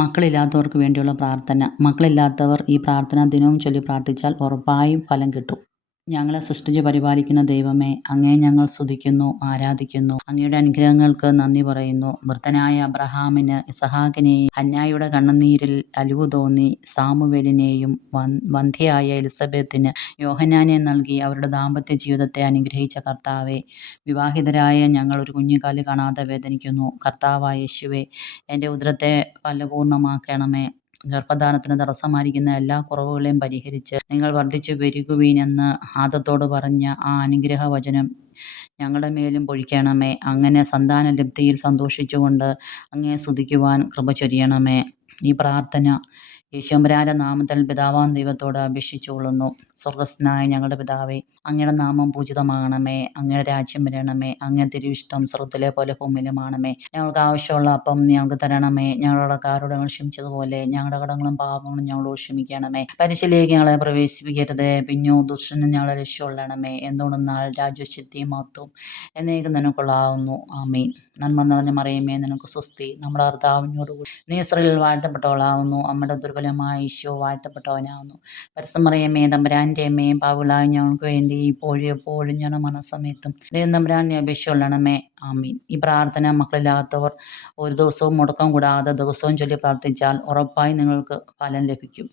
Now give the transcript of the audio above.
മക്കളില്ലാത്തവർക്ക് വേണ്ടിയുള്ള പ്രാർത്ഥന. മക്കളില്ലാത്തവർ ഈ പ്രാർത്ഥന ദിനവും ചൊല്ലി പ്രാർത്ഥിച്ചാൽ ഉറപ്പായും ഫലം കിട്ടും. ഞങ്ങളെ സൃഷ്ടിച്ച് പരിപാലിക്കുന്ന ദൈവമേ, അങ്ങയെ ഞങ്ങൾ സ്തുതിക്കുന്നു, ആരാധിക്കുന്നു. അങ്ങയുടെ അനുഗ്രഹങ്ങൾക്ക് നന്ദി പറയുന്നു. വൃദ്ധനായ അബ്രഹാമിന് ഇസഹാക്കിനെയും, ഹന്നായുടെ കണ്ണുനീരിൽ അലിവു തോന്നി സാമുവേലിനെയും, വന്ധ്യയായ എലിസബത്തിന് യോഹന്നാനെ നൽകി അവരുടെ ദാമ്പത്യ ജീവിതത്തെ അനുഗ്രഹിച്ച കർത്താവേ, വിവാഹിതരായ ഞങ്ങൾ ഒരു കുഞ്ഞുകാല് കാണാതെ വേദനിക്കുന്നു. കർത്താവായ യേശുവേ, എൻ്റെ ഉദരത്തെ ഫലപൂർണ്ണമാക്കണമേ. ഗർഭധാരണത്തിന് തടസ്സമായിരിക്കുന്ന എല്ലാ കുറവുകളെയും പരിഹരിച്ച് നിങ്ങൾ വർദ്ധിച്ചു പെരുകുവീനെന്ന് ആദത്തോട് പറഞ്ഞ ആ അനുഗ്രഹവചനം ഞങ്ങളുടെ മേലും പൊഴിക്കണമേ. അങ്ങനെ സന്താനലബ്ധിയിൽ സന്തോഷിച്ചുകൊണ്ട് അങ്ങയെ സ്തുതിക്കുവാൻ കൃപ ചൊരിയണമേ. ഈ പ്രാർത്ഥന യേശുമ്പുരാന്റെ നാമത്തിൽ പിതാവാം ദൈവത്തോട് അപേക്ഷിച്ചുകൊള്ളുന്നു. സ്വർഗസ്ഥനായ ഞങ്ങളുടെ പിതാവേ, അങ്ങയുടെ നാമം പൂജിതമാകണമേ. അങ്ങയുടെ രാജ്യം വരണമേ. അങ്ങയുടെ തിരുവിഷ്ടം സ്വർഗത്തിലെ പോലെ ഭൂമിയിലുമാണമേ. ഞങ്ങൾക്ക് ആവശ്യമുള്ള അപ്പം ഞങ്ങൾക്ക് തരണമേ. ഞങ്ങളുടെ കടക്കാരോട് ഞങ്ങൾ ക്ഷമിച്ചതുപോലെ ഞങ്ങളുടെ കടങ്ങളും പാപങ്ങളും ഞങ്ങളോട് ക്ഷമിക്കണമേ. പരീക്ഷയിലേക്ക് ഞങ്ങളെ പ്രവേശിപ്പിക്കരുതേ, പിന്നെയോ ദുഷ്ടന് ഞങ്ങളെ രക്ഷകൊള്ളണമേ. എന്തുകൊണ്ടെന്നാൽ രാജ്യവും ശക്തിയും മഹത്വവും എന്നേക്കും നിനക്കുള്ളതാകുന്നു. ആമേൻ. നന്മ നിറഞ്ഞ മറിയമേ, നിനക്ക് സ്വസ്തി. നമ്മുടെ കർത്താവിനോടുകൂടി നീ സ്ത്രീകളിൽ വാഴ്ത്തപ്പെട്ടവളാകുന്നു. അമ്മയുടെ ദുർബലമായ ഈശോ വാഴ്ത്തപ്പെട്ടവനാകുന്നു. പരിസമറിയമേ, തമ്പുരാന്റെ അമ്മയും പാപികളായ ഞങ്ങൾക്ക് വേണ്ടി ഇപ്പോഴും എപ്പോഴും ഞങ്ങളുടെ മനസ്സമയത്തും ദൈവം തമ്പുരാനെ അപേക്ഷിച്ചുകൊള്ളണമേ. ആമീൻ. ഈ പ്രാർത്ഥന മക്കളില്ലാത്തവർ ഒരു ദിവസവും മുടക്കം കൂടാതെ ദിവസവും ചൊല്ലി പ്രാർത്ഥിച്ചാൽ ഉറപ്പായി നിങ്ങൾക്ക് ഫലം ലഭിക്കും.